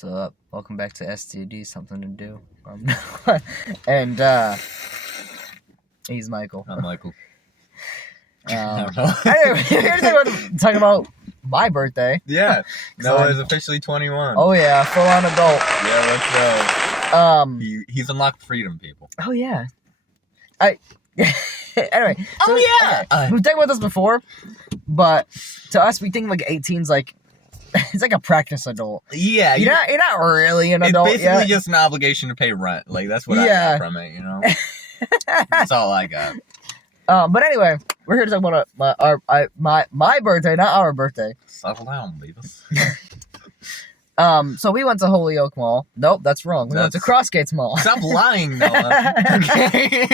What's up? Welcome back to STD, something to do. And he's Michael. I'm Michael. Anyway, we're talking about my birthday. Yeah, Noah is officially 21. Oh yeah, full on adult. Yeah, let's go. He's unlocked freedom, people. Oh yeah. Anyway. So, we've talked about this before, but to us, we think like 18's like it's like a practice adult. Yeah, you're not really an adult. It's basically yet. just an obligation to pay rent. Like that's what I got from it. You know, that's all I got. But anyway, we're here to talk about my birthday, not our birthday. Settle down, Beavis. So we went to Holyoke Mall. Nope, that's wrong. We went to Crossgates Mall. Stop lying, Noah. Okay.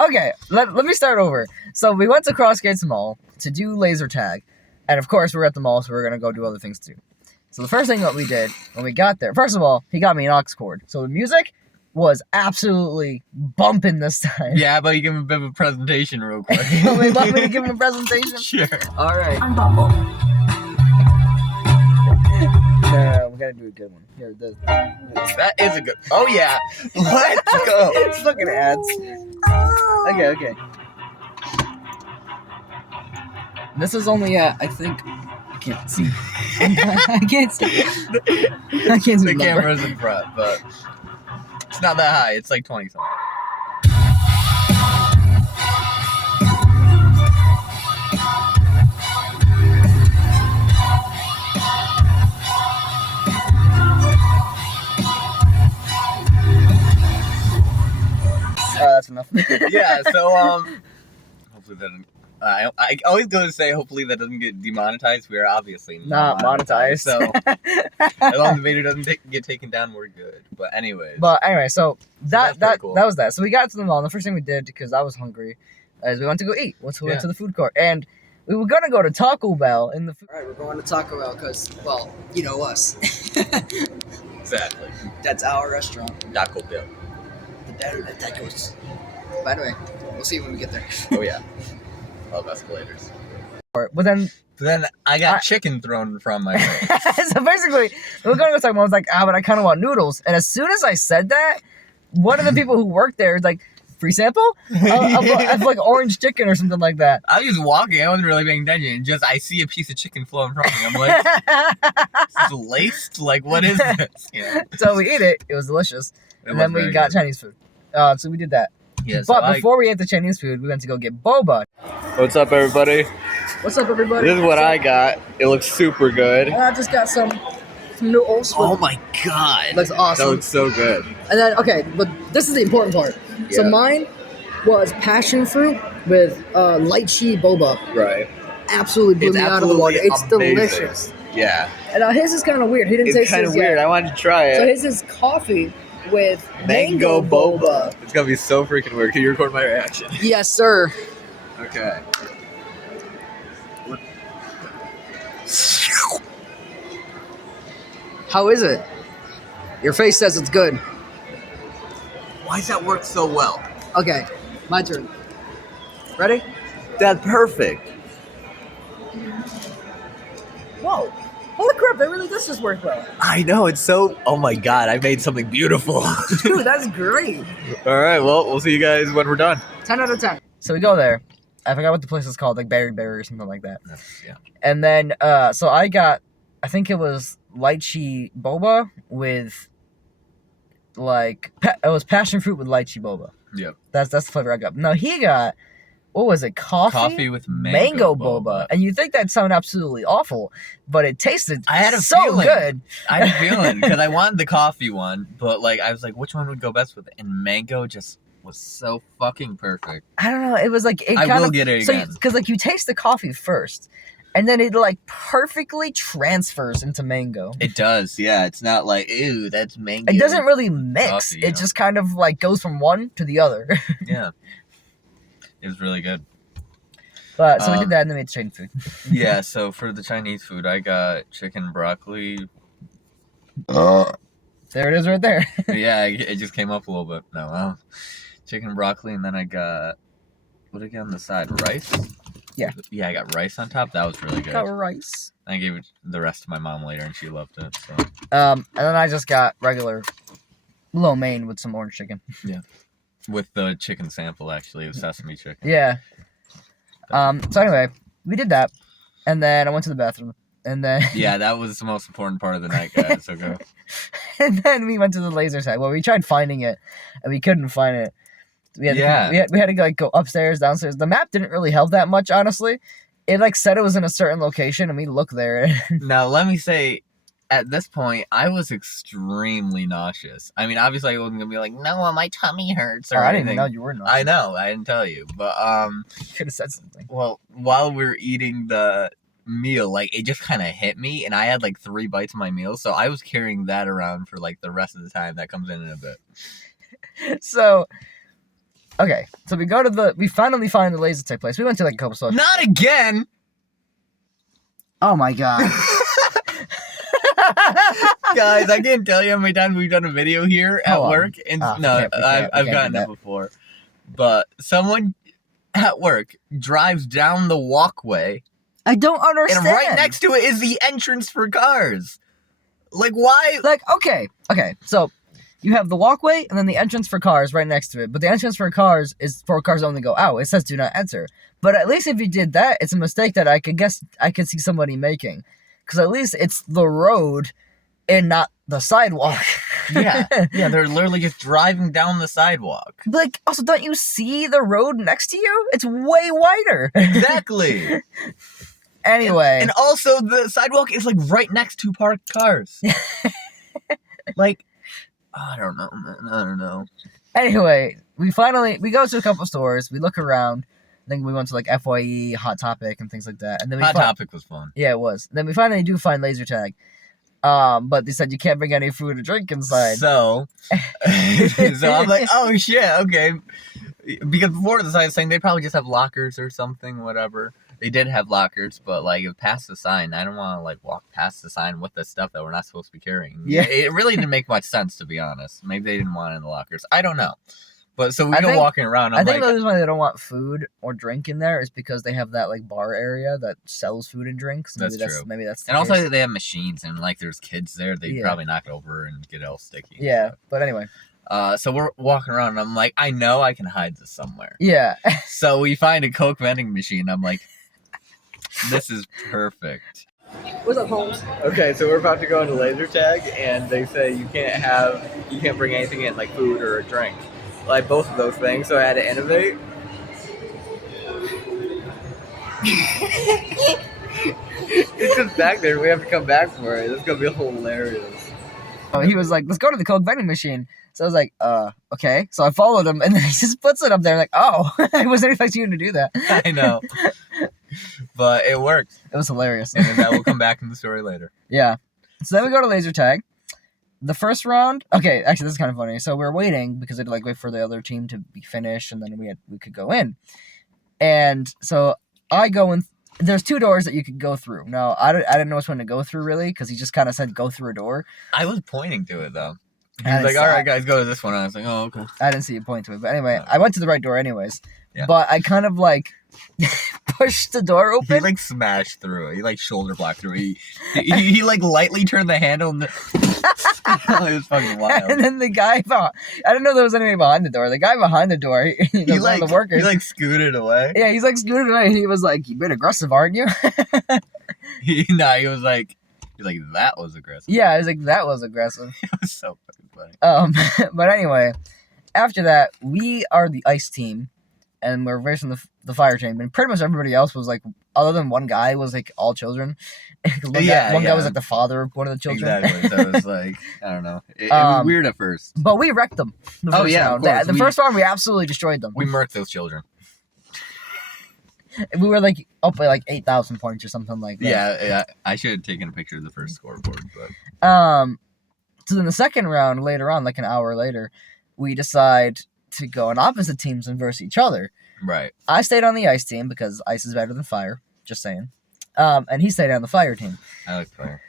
Okay, let me start over. So we went to Crossgates Mall to do laser tag. And of course, we're at the mall, so we're going to go do other things too. So the first thing that we did when we got there, first of all, he got me an aux cord. So the music was absolutely bumping this time. Yeah, but you give him a bit of a presentation real quick. You want me to give him a presentation? Sure. All right. I'm Bumble. No, we gotta do a good one. Here, this. That is a good. Oh yeah. Let's go. It's looking at ads. Okay. This is only at, I think, I can't see. I can't see. The camera's in front, but it's not that high. It's like 20 something. That's enough. Yeah, so hopefully that doesn't. I always go to say hopefully that doesn't get demonetized. We are obviously not monetized. So as long as the video doesn't get taken down, we're good. But anyways. So that cool. that was that. So we got to the mall. And the first thing we did, because I was hungry, is we went to go eat. We went to the food court, and we were gonna go to Taco Bell in the. All right, we're going to Taco Bell because, well, you know us. Exactly. That's our restaurant. Taco Bell. The better the tacos. By the way, we'll see when we get there. Oh yeah. Love escalators. But then I got chicken thrown from my face. So basically, we were going to go Taco Bell. I was like, but I kind of want noodles. And as soon as I said that, one of the people who worked there was like, free sample? Of like orange chicken or something like that. I was just walking. I wasn't really paying attention. Just I see a piece of chicken flow in front of me. I'm like, is this laced? Like, what is this? Yeah. So we ate it. It was delicious. And then we got Chinese food. So we did that. Yeah, but before we ate the Chinese food, we went to go get boba. What's up, everybody? What's up, everybody? This is what I got. It looks super good. And I just got some noodles. Oh my god. Looks awesome. That looks so good. And then, okay, but this is the important part. Yeah. So mine was passion fruit with lychee boba. Right. Absolutely blew me out of the water. It's delicious. Yeah. And his is kind of weird. He didn't taste his yet. It's kind of weird. I wanted to try it. So his is coffee with mango boba. It's gonna be so freaking weird. Can you record my reaction? Yes, sir. Okay. How is it? Your face says it's good. Why does that work so well? Okay, my turn. Ready? That's perfect. Whoa. Holy crap, that really does just work well. I know, it's so... Oh my god, I made something beautiful. Dude, that's great. Alright, well, we'll see you guys when we're done. 10 out of 10. So we go there. I forgot what the place is called, like Berry or something like that. Yeah. And then, so I got, I think it was lychee boba with, like, it was passion fruit with lychee boba. Yep. That's the flavor I got. Now he got, what was it, coffee with mango boba. And you think that sounded absolutely awful, but it tasted so feeling. good. I had a feeling, because I wanted the coffee one, but, like, I was like, which one would go best with it? And mango just was so fucking perfect. I don't know, it was like, I will get it again. Because, like, you taste the coffee first, and then it, like, perfectly transfers into mango. It does, yeah. It's not like, ew, that's mango. It doesn't really mix. Coffee, it just kind of, like, goes from one to the other. Yeah. It was really good. But so we did that, and then we ate Chinese food. Yeah, so for the Chinese food, I got chicken broccoli. There it is right there. Yeah, it just came up a little bit. No, chicken broccoli, and then I got, what did I get on the side? Rice? Yeah. Yeah, I got rice on top. That was really good. Got rice. I gave it the rest to my mom later, and she loved it. So. And then I just got regular lo mein with some orange chicken. With the chicken sample, actually, of sesame chicken. Yeah. So anyway, we did that, and then I went to the bathroom, and then Yeah, that was the most important part of the night, guys. So go. and then we went to the laser tag. Well, we tried finding it, and we couldn't find it. We had to like go upstairs, downstairs. The map didn't really help that much, honestly. It like said it was in a certain location, and we looked there. Now, let me say, at this point, I was extremely nauseous. I mean, obviously, I wasn't gonna be like, "No, my tummy hurts" or I didn't anything. even know you were not. I know, I didn't tell you, but You could have said something. well, while we were eating the meal, like it just kind of hit me, and I had like 3 bites of my meal, so I was carrying that around for like the rest of the time. That comes in a bit. So, okay, so we finally find the laser tag place. We went to like a couple stores. Not again, Oh my god. guys! I can't tell you how many times we've done a video here at Hold on. work, and Oh, we no, can't I've do gotten that. it before. But someone at work drives down the walkway, I don't understand. and right next to it is the entrance for cars. Like, why? Like, okay, so you have the walkway and then the entrance for cars right next to it. But the entrance for cars is for cars only go out. It says do not enter. But at least if you did that, it's a mistake that I could see somebody making. Because at least it's the road and not the sidewalk. Yeah, they're literally just driving down the sidewalk. Like, also, don't you see the road next to you? It's way wider. Exactly. Anyway. And also, the sidewalk is like right next to parked cars. Like, I don't know, man. I don't know. Anyway, we go to a couple stores. We look around. I think we went to like FYE, Hot Topic, and things like that. And then Hot Topic was fun. Yeah, it was. And then we finally do find laser tag. But they said you can't bring any food or drink inside. So I'm like, oh shit, okay. Because before the sign saying they probably just have lockers or something, whatever. They did have lockers, but like past the sign, I don't want to like walk past the sign with the stuff that we're not supposed to be carrying. Yeah. It really didn't make much sense, to be honest. Maybe they didn't want it in the lockers. I don't know. But so we go walking around. I think the reason why they don't want food or drink in there is because they have that like bar area that sells food and drinks. That's true. Maybe that's the and case. also they have machines and like there's kids there. They'd Yeah. probably knock it over and get it all sticky. Yeah, but anyway. So we're walking around and I'm like, I know I can hide this somewhere. Yeah. So we find a Coke vending machine. I'm like, this is perfect. What's up, Holmes? Okay, so we're about to go into laser tag, and they say you can't bring anything in like food or a drink, like both of those things. So I had to innovate. It's just back there. We have to come back for it. It's gonna be hilarious. He was like, let's go to the Coke vending machine. So I was like, okay. So I followed him, and then he just puts it up there. Like, oh, I wasn't expecting you to do that. I know, but it worked, It was hilarious. and that will come back in the story later. Yeah. So then we go to laser tag. The first round, okay, actually this is kind of funny. So we're waiting because they'd like wait for the other team to be finished, and then we could go in. And so I go in. There's 2 doors that you could go through. Now I didn't know which one to go through really because he just kind of said go through a door. I was pointing to it though. He And was like, I "All saw- right, guys, go to this one." And I was like, "Oh, okay." I didn't see a point to it, but anyway, I went to the right door anyways. Yeah. But I kind of like pushed the door He open. like smashed through it. He like shoulder blocked through it. He like lightly turned the handle and it was fucking wild. And then the guy behind, I didn't know there was anybody behind the door. The guy behind the door, he was one of the workers. He like scooted away. Yeah, he's like scooted away. And he was like, "You've been aggressive, aren't you?" He was like, that was aggressive. Yeah, I was like, "That was aggressive." It was so fucking funny. But anyway, after that, we are the ice team, and we're facing the fire team. And pretty much everybody else was like, other than one guy, was like all children. one guy was like the father of one of the children. Exactly. So it was like, I don't know. It was weird at first. But we wrecked them. The first round. of course. The first round, we absolutely destroyed them. We murked those children. We were like up by like 8,000 points or something like that. Yeah, I should have taken a picture of the first scoreboard, but So then the second round later on, like an hour later, we decide to go on opposite teams and verse each other. right. I stayed on the ice team because ice is better than fire. Just saying. And he stayed on the fire team. I like fire.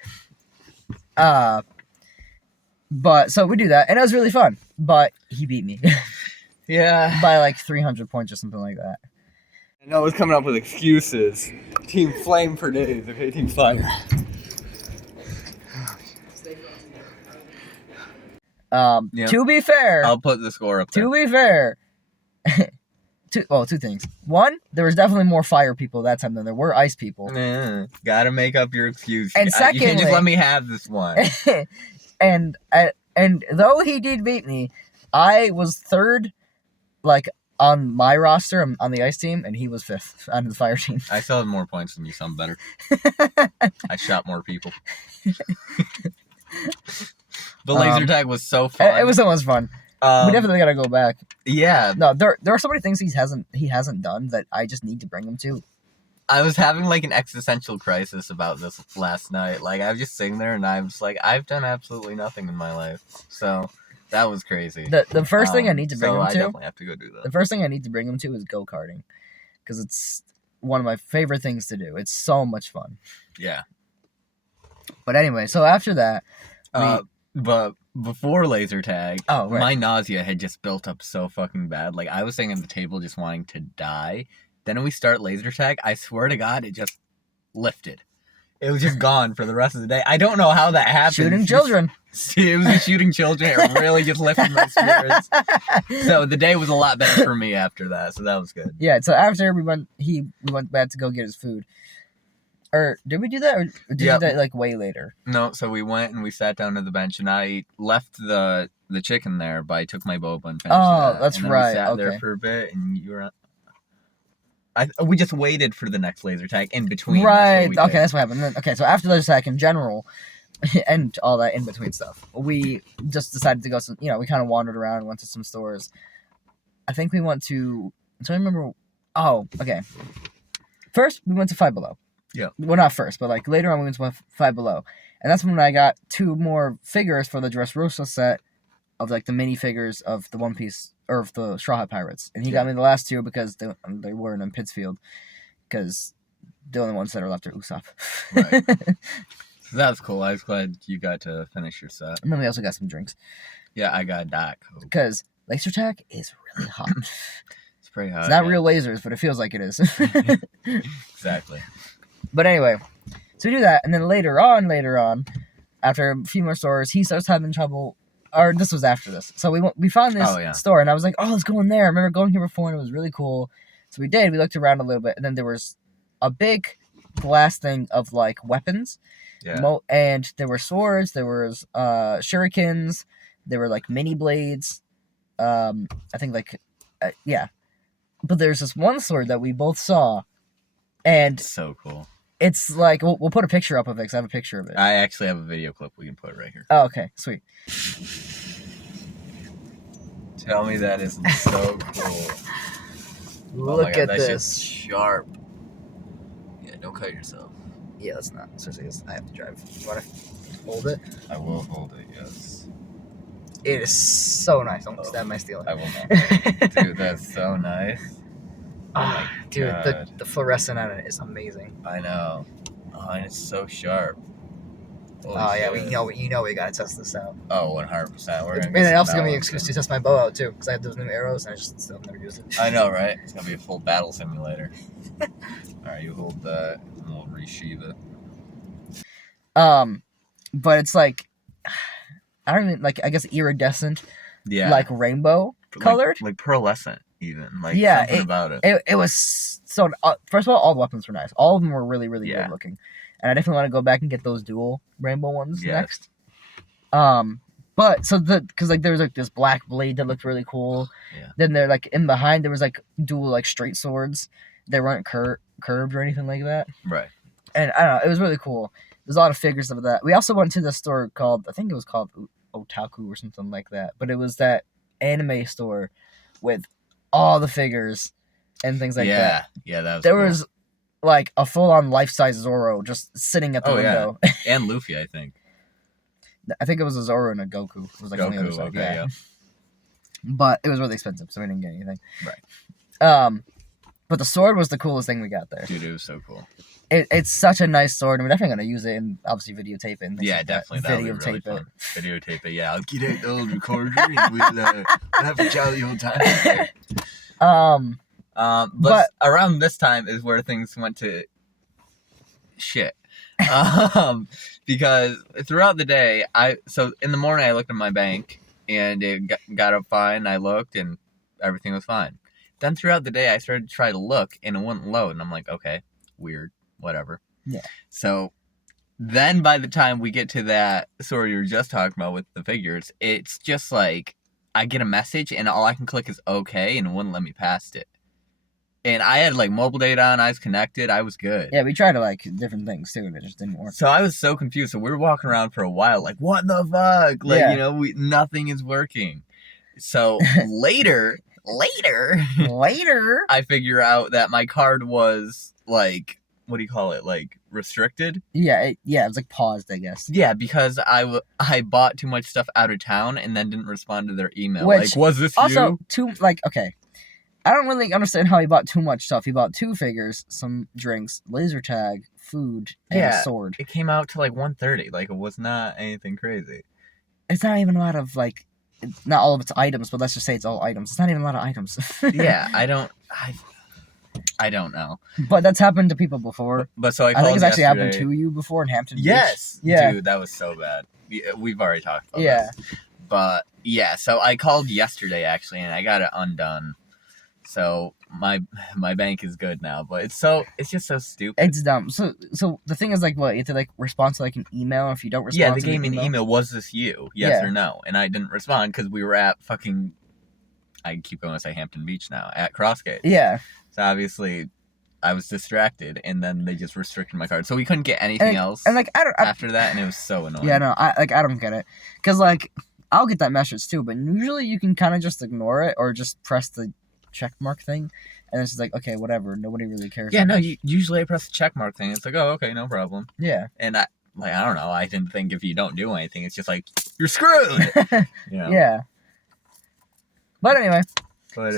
But so we do that, and it was really fun. But he beat me Yeah. by like 300 points or something like that. No one's coming up with excuses. Team Flame for days, okay? Team Fire. Yep. To be fair, I'll put the score up there. to be fair, two things. One, there was definitely more fire people that time than there were ice people. Gotta make up your excuse. And You can't just secondly- let me have this one. and though he did beat me, I was third, like on my roster on the ice team, and he was fifth on the fire team. I still have more points than you, so I'm better. I shot more people. The laser tag was so fun. It was so much fun. We definitely gotta go back. Yeah, No, there are so many things he hasn't done that I just need to bring him to. I was having like an existential crisis about this last night. Like I was just sitting there and I was like, I've done absolutely nothing in my life. So that was crazy. The first thing I need to bring so him I to. definitely have to go do The that. first thing I need to bring him to is go karting, because it's one of my favorite things to do. It's so much fun. Yeah. But anyway, so after that, But before laser tag, Oh, right. my nausea had just built up so fucking bad. Like I was sitting at the table just wanting to die. Then we start laser tag. I swear to God, it just lifted. It was just gone for the rest of the day. I don't know how that happened. shooting children. It was just shooting children. It really just lifted my spirits. So the day was a lot better for me after that. So that was good. Yeah. So after we went back to go get his food. Or did we do that? Or did we Yep. do that like way later? No, so we went and we sat down at the bench, and I left the chicken there, but I took my boba and finished Oh, that. that's and then right, We sat okay. there for a bit, and you were. We just waited for the next laser tag in between. Right. That's what we Okay, did. that's what happened. Then, okay, so after the attack in general, and all that in between stuff, we just decided to go. Some, we kind of wandered around, went to some stores. I think we went to. So I remember. Oh, okay. First, we went to Five Below. Yeah. Well, not first, but like later on, we went to Five Below, and that's when I got 2 more figures for the Dressrosa set of like the mini figures of the One Piece or of the Straw Hat Pirates, and he got me the last 2 because they weren't in Pittsfield, because the only ones that are left are Usopp. Right. So that was cool. I was glad you got to finish your set. And then we also got some drinks Yeah, I got Doc. because laser tag is really hot. It's pretty hot. It's not yeah. real lasers, but it feels like it is. Exactly. But anyway, so we do that, and then later on, after a few more stores, he starts having trouble. Or this was after this. So we found this Oh, yeah. store, and I was like, oh, let's go in there. I remember going here before, and it was really cool. So we did. We looked around a little bit, and then there was a big glass thing of like weapons. Yeah. And there were swords, there was shurikens, there were like mini blades. I think like yeah. But there's this one sword that we both saw, and So cool. it's like we'll put a picture up of it because I have a picture of it. I actually have a video clip we can put right here. Oh, okay, sweet. Tell me that isn't so cool. Look at that shit's this. sharp. Yeah, don't cut yourself. Yeah, that's not. Seriously, I have to drive. You wanna hold it? I will hold it, yes. It is so nice. Don't stab my steel. I will not. Dude, that's so nice. Ah, dude, God. the fluorescent on it is amazing. I know. Oh, and it's so sharp. Holy Oh yeah, shit. you know we gotta test this out. Oh, 100%. We're And gonna get it also some gave me an balance excuse in. to test my bow out too, because I have those new arrows and I just still never use it. I know, right? It's gonna be a full battle simulator. Alright, you hold that, and we'll resheath it. But it's like I don't even like. I guess iridescent, Yeah. like rainbow colored. Like pearlescent, even. Like, Yeah, something about it. It was so. First of all the weapons were nice. All of them were really, really Yeah. good looking, and I definitely want to go back and get those dual rainbow ones Yes. next. But so because like there was like this black blade that looked really cool. Yeah. Then there like in behind there was like dual like straight swords. They weren't curved or anything like that. Right. And I don't know, it was really cool. There's a lot of figures of that. We also went to the store called, I think it was called Otaku or something like that. But it was that anime store with all the figures and things like that. Yeah, that was There cool. was like a full-on life-size Zoro just sitting at the Oh, yeah. window. And Luffy, I think. I think it was a Zoro and a Goku. It was like on the other Goku, side. okay, Yeah. yeah. But it was really expensive, so we didn't get anything. Right. But the sword was the coolest thing we got there. Dude, it was so cool. It's such a nice sword, and we're definitely gonna use it and obviously videotape it. And things Yeah, like that. definitely. That would be really Videotape it. fun. Videotape it, yeah. I'll get out the old recorder and we'll have a jolly old time. But around this time is where things went to shit. Because throughout the day, so in the morning I looked at my bank and it got up fine. I looked and everything was fine. Then throughout the day, I started to try to look and it wouldn't load. And I'm like, okay, weird, whatever. Yeah. So then by the time we get to that story you were just talking about with the figures, it's just like I get a message and all I can click is okay and it wouldn't let me past it. And I had like mobile data on, I was connected, I was good. Yeah, we tried to like different things too, and it just didn't work. So I was so confused. So we were walking around for a while, like, what the fuck? Like, Yeah. you know, nothing is working. So later, I figure out that my card was like, what do you call it? Like restricted? Yeah, it was like paused, I guess. Yeah, because I bought too much stuff out of town and then didn't respond to their email. Which, like, was this also, you? okay. I don't really understand how he bought too much stuff. He bought 2 figures, some drinks, laser tag, food, and a sword. It came out to like 130. Like, it was not anything crazy. It's not even a lot of like, not all of its items, but let's just say it's all items. It's not even a lot of items. Yeah, I don't know. But that's happened to people before. But so I think it's actually yesterday. happened to you before in Hampton Beach. Yes. Yeah. Dude, that was so bad. We've already talked about Yeah. this. But yeah, so I called yesterday actually and I got it undone. So my bank is good now, but it's just so stupid. It's dumb. So the thing is, like, what, you have to like respond to like an email. If you don't respond, Yeah, they to gave me an email. Was this you? Yes Yeah. or no? And I didn't respond because we were at fucking. I keep going to say Hampton Beach now at Crossgate. Yeah. So obviously, I was distracted, and then they just restricted my card, so we couldn't get anything else. And like after that, and it was so annoying. Yeah, no, I don't get it, because like I'll get that message too, but usually you can kind of just ignore it or just press the check mark thing, and it's just like, okay, whatever, nobody really cares. Yeah, no. Usually I press the check mark thing. It's like, oh, okay, no problem. Yeah. And I don't know. I didn't think if you don't do anything, it's just like you're screwed. You know? Yeah. But anyway,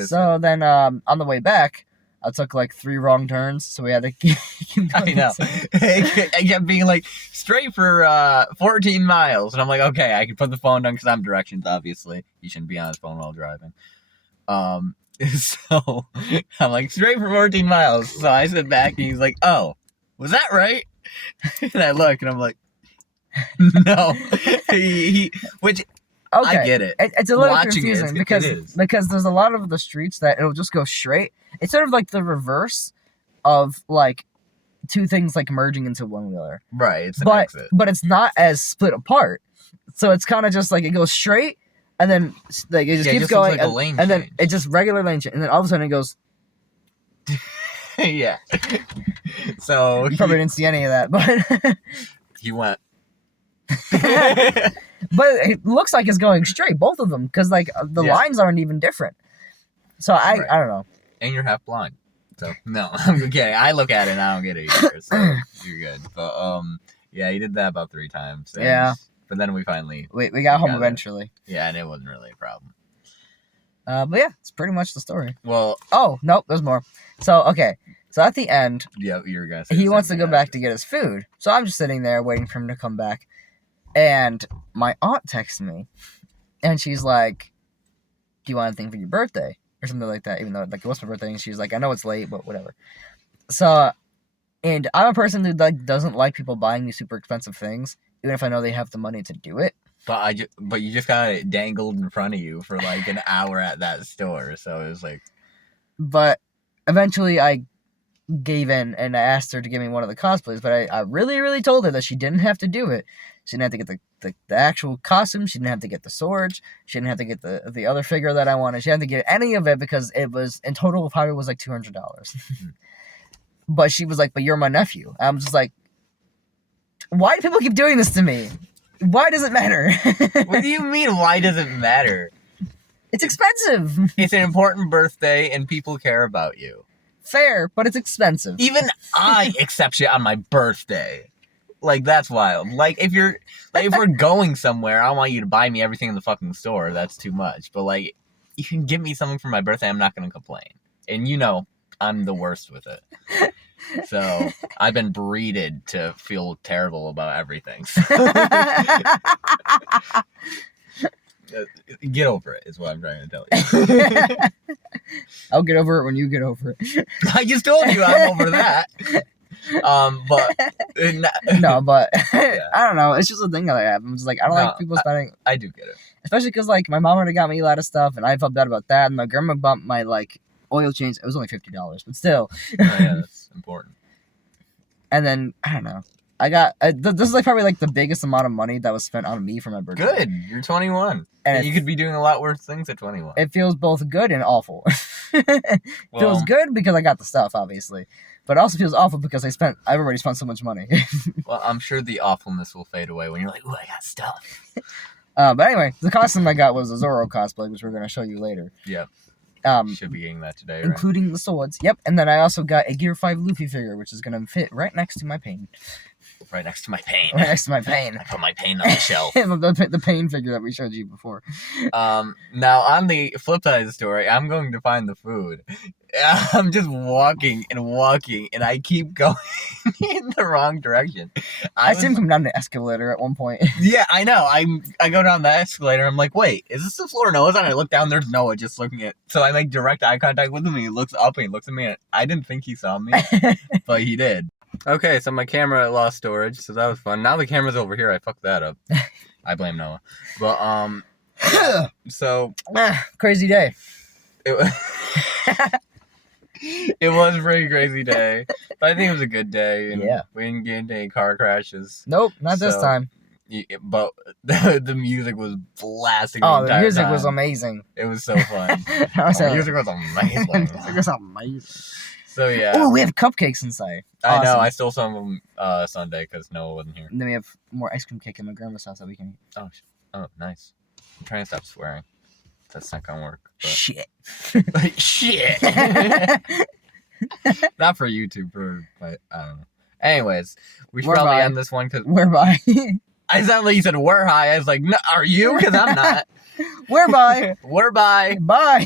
so then on the way back, I took like 3 wrong turns, so we had to keep going. I know. I kept being like, straight for 14 miles. And I'm like, okay, I can put the phone down because I'm directions, obviously. You shouldn't be on his phone while driving. So I'm like, straight for 14 miles. So I sit back and he's like, oh, was that right? And I look and I'm like, no. Which, Okay. I get it. It's a little Watching it, confusing it because there's a lot of the streets that it'll just go straight. It's sort of like the reverse of like 2 things like merging into one wheeler. Right, it's an exit. But it's not as split apart. So it's kind of just like it goes straight and then like it just keeps going like a lane and then change. it's just regular lane change, and then all of a sudden it goes. Yeah. So You probably didn't see any of that, but he went. but it looks like it's going straight, both of them, because like the lines aren't even different. So I don't know. And you're half blind. So no, I'm kidding. I look at it and I don't get it either. So you're good. But yeah, he did that about 3 times. And, Yeah. But then we finally. We got home got it. eventually. Yeah, and it wasn't really a problem. But yeah, it's pretty much the story. Well. Oh nope, there's more. So okay, so at the end, Yeah, you're gonna say. he wants to go back to get his food. So I'm just sitting there waiting for him to come back, and my aunt texts me, and she's like, "Do you want anything for your birthday?" or something like that. Even though like it was my birthday, and she's like, "I know it's late, but whatever." So, and I'm a person who like doesn't like people buying me super expensive things, even if I know they have the money to do it. But you just got it dangled in front of you for like an hour at that store, so it was like. But eventually, I gave in and I asked her to give me one of the cosplays, but I really, really told her that she didn't have to do it. She didn't have to get the actual costume. She didn't have to get the swords. She didn't have to get the other figure that I wanted. She didn't have to get any of it because it was, in total, probably was like $200. But she was like, but you're my nephew. I'm just like, why do people keep doing this to me? Why does it matter? What do you mean, why does it matter? It's expensive. It's an important birthday and people care about you. Fair, but it's expensive. Even I accept shit on my birthday. Like, that's wild. Like, if we're going somewhere, I want you to buy me everything in the fucking store. That's too much. But, like, you can give me something for my birthday, I'm not going to complain. And you know, I'm the worst with it. So, I've been breeded to feel terrible about everything. Get over it, is what I'm trying to tell you. I'll get over it when you get over it. I just told you I'm over that. But No, but Yeah. I don't know. It's just a thing that I have. I'm just like, I don't No, like people spending, I do get it. especially because like my mom already got me a lot of stuff, and I felt bad about that. And my grandma bought my like oil change. It was only $50, but still. Oh, yeah, that's important. And then I don't know. I got this is like probably like the biggest amount of money that was spent on me for my birthday. Good. You're 21. And And you could be doing a lot worse things at 21. It feels both good and awful. Feels Well, good because I got the stuff, obviously, but it also feels awful because I've already spent so much money. well, I'm sure the awfulness will fade away when you're like, ooh, I got stuff. But anyway, the costume I got was a Zoro cosplay, which we're gonna show you later. Yep. Um, Should be getting that today, right? including the swords. Yep, and then I also got a Gear 5 Luffy figure, which is gonna fit right next to my pain. Right next to my pain. Right next to my pain. I put my pain on the shelf. the pain figure that we showed you before. Now on the flip side of the story, I'm going to find the food. I'm just walking, and I keep going in the wrong direction. I see him come down the escalator at one point. Yeah, I know. I go down the escalator. I'm like, wait, is this the floor Noah's on? I look down. There's Noah just looking at. So I make direct eye contact with him. And he looks up and he looks at me. And I didn't think he saw me, but he did. Okay, so my camera lost storage, so that was fun. Now the camera's over here. I fucked that up. I blame Noah. But so Crazy day. it was. It was a pretty crazy day, but I think it was a good day. And Yeah. we didn't get into any car crashes. Nope, not this So, time. But the music was blasting. Oh, the entire music time. was amazing. It was so fun. The Music was amazing. music was amazing. So yeah, Oh, we have cupcakes inside. I know. Awesome. I stole some of them Sunday because Noah wasn't here. And then we have more ice cream cake in my grandma's house that we can eat. Oh, nice. I'm trying to stop swearing. That's not gonna work. Shit. But shit. Not for YouTube, but I don't know. Anyways, we should We're probably bye. end this one because Whereby. I sounded like you said we're high. I was like, no, are you? Because I'm not. Whereby. We're bye. Bye.